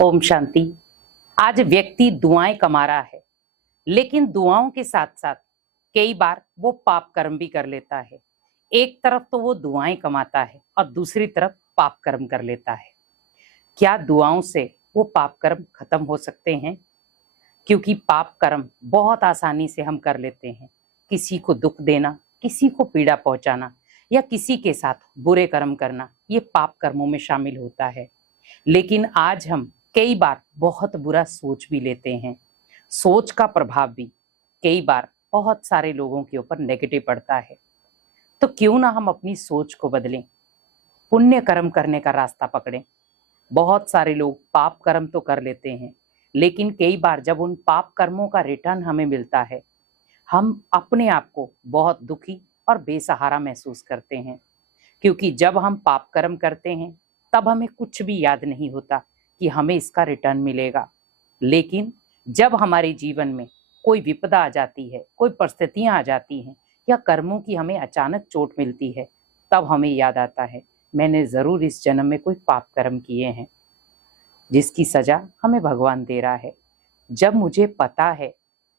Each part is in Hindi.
ओम शांति। आज व्यक्ति दुआएं कमा रहा है, लेकिन दुआओं के साथ साथ कई बार वो पाप कर्म भी कर लेता है। एक तरफ तो वो दुआएं कमाता है और दूसरी तरफ पाप कर्म कर लेता है। क्या दुआओं से वो पाप कर्म खत्म हो सकते हैं? क्योंकि पाप कर्म बहुत आसानी से हम कर लेते हैं। किसी को दुख देना, किसी को पीड़ा पहुंचाना या किसी के साथ बुरे कर्म करना, ये पाप कर्मों में शामिल होता है। लेकिन आज हम कई बार बहुत बुरा सोच भी लेते हैं। सोच का प्रभाव भी कई बार बहुत सारे लोगों के ऊपर नेगेटिव पड़ता है। तो क्यों ना हम अपनी सोच को बदलें, पुण्य कर्म करने का रास्ता पकड़ें। बहुत सारे लोग पाप कर्म तो कर लेते हैं, लेकिन कई बार जब उन पाप कर्मों का रिटर्न हमें मिलता है, हम अपने आप को बहुत दुखी और बेसहारा महसूस करते हैं। क्योंकि जब हम पाप कर्म करते हैं तब हमें कुछ भी याद नहीं होता कि हमें इसका रिटर्न मिलेगा। लेकिन जब हमारे जीवन में कोई विपदा आ जाती है, कोई परिस्थितियां आ जाती हैं या कर्मों की हमें अचानक चोट मिलती है, तब हमें याद आता है मैंने जरूर इस जन्म में कोई पाप कर्म किए हैं, जिसकी सजा हमें भगवान दे रहा है। जब मुझे पता है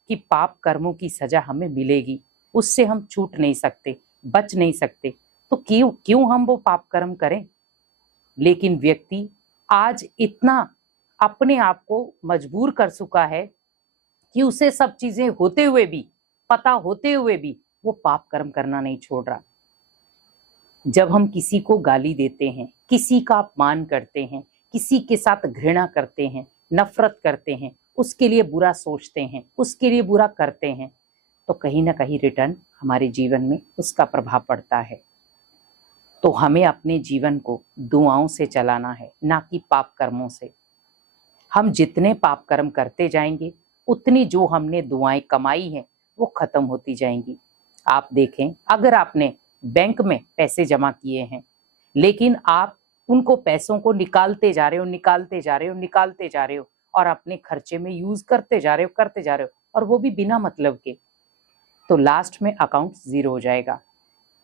कि पाप कर्मों की सजा हमें मिलेगी, उससे हम छूट नहीं सकते, बच नहीं सकते, तो क्यों क्यों हम वो पाप कर्म करें। लेकिन व्यक्ति आज इतना अपने आप को मजबूर कर चुका है कि उसे सब चीजें होते हुए भी, पता होते हुए भी वो पाप कर्म करना नहीं छोड़ रहा। जब हम किसी को गाली देते हैं, किसी का अपमान करते हैं, किसी के साथ घृणा करते हैं, नफरत करते हैं, उसके लिए बुरा सोचते हैं, उसके लिए बुरा करते हैं, तो कहीं ना कहीं रिटर्न हमारे जीवन में उसका प्रभाव पड़ता है। तो हमें अपने जीवन को दुआओं से चलाना है, ना कि पाप कर्मों से। हम जितने पाप कर्म करते जाएंगे, उतनी जो हमने दुआएं कमाई हैं वो खत्म होती जाएंगी। आप देखें, अगर आपने बैंक में पैसे जमा किए हैं, लेकिन आप उनको पैसों को निकालते जा रहे हो, निकालते जा रहे हो, निकालते जा रहे हो और अपने खर्चे में यूज करते जा रहे हो, करते जा रहे हो, और वो भी बिना मतलब के, तो लास्ट में अकाउंट जीरो हो जाएगा।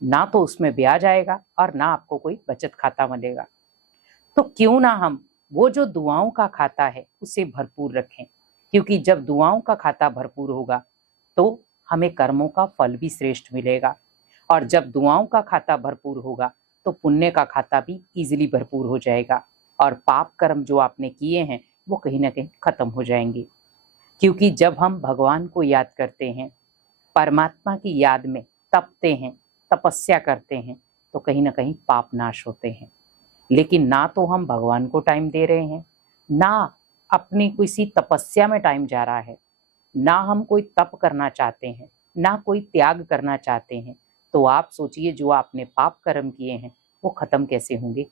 ना तो उसमें ब्याज आएगा और ना आपको कोई बचत खाता मिलेगा। तो क्यों ना हम वो जो दुआओं का खाता है उसे भरपूर रखें, क्योंकि जब दुआओं का खाता भरपूर होगा तो हमें कर्मों का फल भी श्रेष्ठ मिलेगा, और जब दुआओं का खाता भरपूर होगा तो पुण्य का खाता भी इजीली भरपूर हो जाएगा, और पाप कर्म जो आपने किए हैं वो कहीं ना कहीं खत्म हो जाएंगे। क्योंकि जब हम भगवान को याद करते हैं, परमात्मा की याद में तपते हैं, तपस्या करते हैं, तो कहीं ना कहीं पाप नाश होते हैं। लेकिन ना तो हम भगवान को टाइम दे रहे हैं, ना अपनी किसी तपस्या में टाइम जा रहा है, ना हम कोई तप करना चाहते हैं, ना कोई त्याग करना चाहते हैं। तो आप सोचिए, जो आपने पाप कर्म किए हैं वो खत्म कैसे होंगे।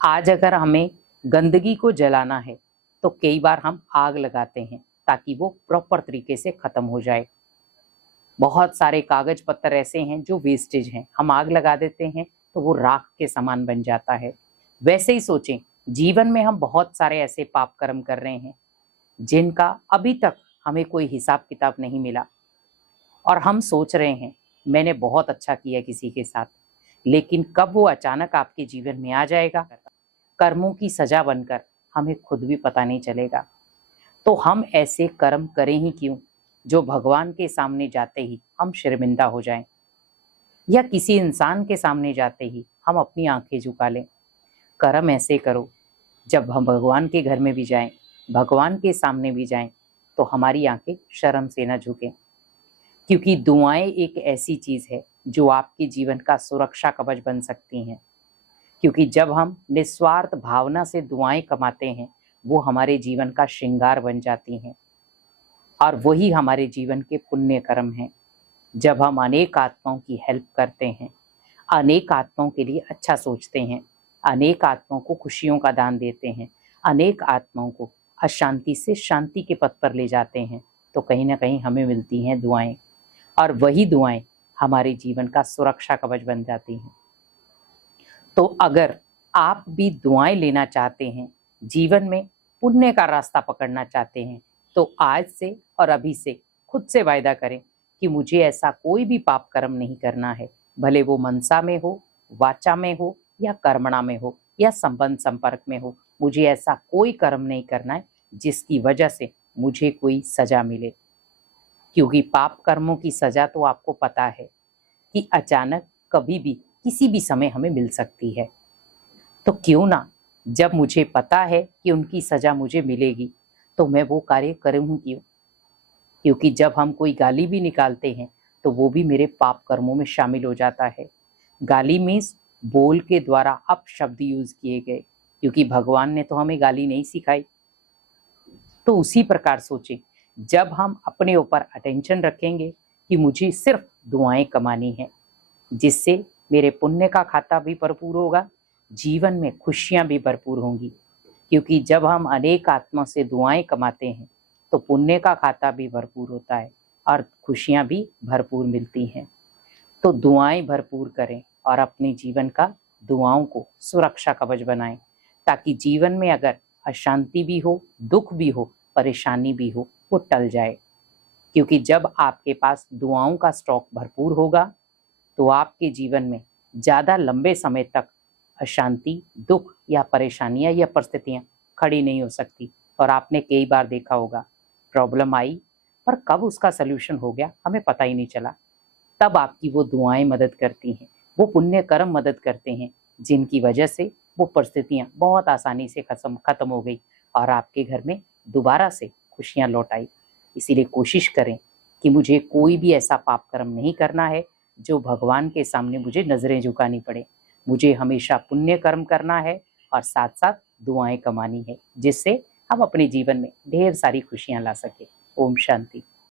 आज अगर हमें गंदगी को जलाना है तो कई बार हम आग लगाते हैं ताकि वो प्रॉपर तरीके से खत्म हो जाए। बहुत सारे कागज पत्तर ऐसे हैं जो वेस्टेज हैं, हम आग लगा देते हैं तो वो राख के समान बन जाता है। वैसे ही सोचें, जीवन में हम बहुत सारे ऐसे पाप कर्म कर रहे हैं जिनका अभी तक हमें कोई हिसाब किताब नहीं मिला, और हम सोच रहे हैं मैंने बहुत अच्छा किया किसी के साथ, लेकिन कब वो अचानक आपके जीवन में आ जाएगा, कर्मों की सजा बनकर, हमें खुद भी पता नहीं चलेगा। तो हम ऐसे कर्म करें ही क्यों जो भगवान के सामने जाते ही हम शर्मिंदा हो जाएं, या किसी इंसान के सामने जाते ही हम अपनी आंखें झुका लें। कर्म ऐसे करो जब हम भगवान के घर में भी जाएं, भगवान के सामने भी जाएं, तो हमारी आंखें शर्म से न झुकें। क्योंकि दुआएं एक ऐसी चीज है जो आपके जीवन का सुरक्षा कवच बन सकती हैं। क्योंकि जब हम निस्वार्थ भावना से दुआएं कमाते हैं, वो हमारे जीवन का श्रृंगार बन जाती हैं, और वही हमारे जीवन के पुण्य कर्म हैं। जब हम अनेक आत्माओं की हेल्प करते हैं, अनेक आत्माओं के लिए अच्छा सोचते हैं, अनेक आत्माओं को खुशियों का दान देते हैं, अनेक आत्माओं को अशांति से शांति के पथ पर ले जाते हैं, तो कहीं ना कहीं हमें मिलती हैं दुआएं, और वही दुआएं हमारे जीवन का सुरक्षा कवच बन जाती हैं। तो अगर आप भी दुआएं लेना चाहते हैं, जीवन में पुण्य का रास्ता पकड़ना चाहते हैं, तो आज से और अभी से खुद से वायदा करें कि मुझे ऐसा कोई भी पाप कर्म नहीं करना है, भले वो मनसा में हो, वाचा में हो, या कर्मणा में हो, या संबंध संपर्क में हो। मुझे ऐसा कोई कर्म नहीं करना है जिसकी वजह से मुझे कोई सजा मिले, क्योंकि पाप कर्मों की सजा तो आपको पता है कि अचानक कभी भी किसी भी समय हमें मिल सकती है। तो क्यों ना, जब मुझे पता है कि उनकी सजा मुझे मिलेगी, तो मैं वो कार्य करूँ क्यों? क्योंकि जब हम कोई गाली भी निकालते हैं तो वो भी मेरे पाप कर्मों में शामिल हो जाता है। गाली मीन्स बोल के द्वारा अपशब्द यूज किए गए, क्योंकि भगवान ने तो हमें गाली नहीं सिखाई। तो उसी प्रकार सोचें, जब हम अपने ऊपर अटेंशन रखेंगे कि मुझे सिर्फ दुआएं कमानी है, जिससे मेरे पुण्य का खाता भी भरपूर होगा, जीवन में खुशियां भी भरपूर होंगी। क्योंकि जब हम अनेक आत्मा से दुआएं कमाते हैं तो पुण्य का खाता भी भरपूर होता है और खुशियां भी भरपूर मिलती हैं। तो दुआएं भरपूर करें और अपने जीवन का दुआओं को सुरक्षा कवच बनाएं, ताकि जीवन में अगर अशांति भी हो, दुख भी हो, परेशानी भी हो, वो टल जाए। क्योंकि जब आपके पास दुआओं का स्टॉक भरपूर होगा तो आपके जीवन में ज़्यादा लंबे समय तक अशांति, दुख या परेशानियां या परिस्थितियां खड़ी नहीं हो सकती। और आपने कई बार देखा होगा, प्रॉब्लम आई पर कब उसका सलूशन हो गया हमें पता ही नहीं चला। तब आपकी वो दुआएं मदद करती हैं, वो पुण्य कर्म मदद करते हैं, जिनकी वजह से वो परिस्थितियां बहुत आसानी से खत्म हो गई और आपके घर में दोबारा से खुशियां लौट आई। इसीलिए कोशिश करें कि मुझे कोई भी ऐसा पाप कर्म नहीं करना है जो भगवान के सामने मुझे नजरें झुकानी पड़े। मुझे हमेशा पुण्य कर्म करना है और साथ साथ दुआएं कमानी है, जिससे हम अपने जीवन में ढेर सारी खुशियां ला सके। ओम शांति।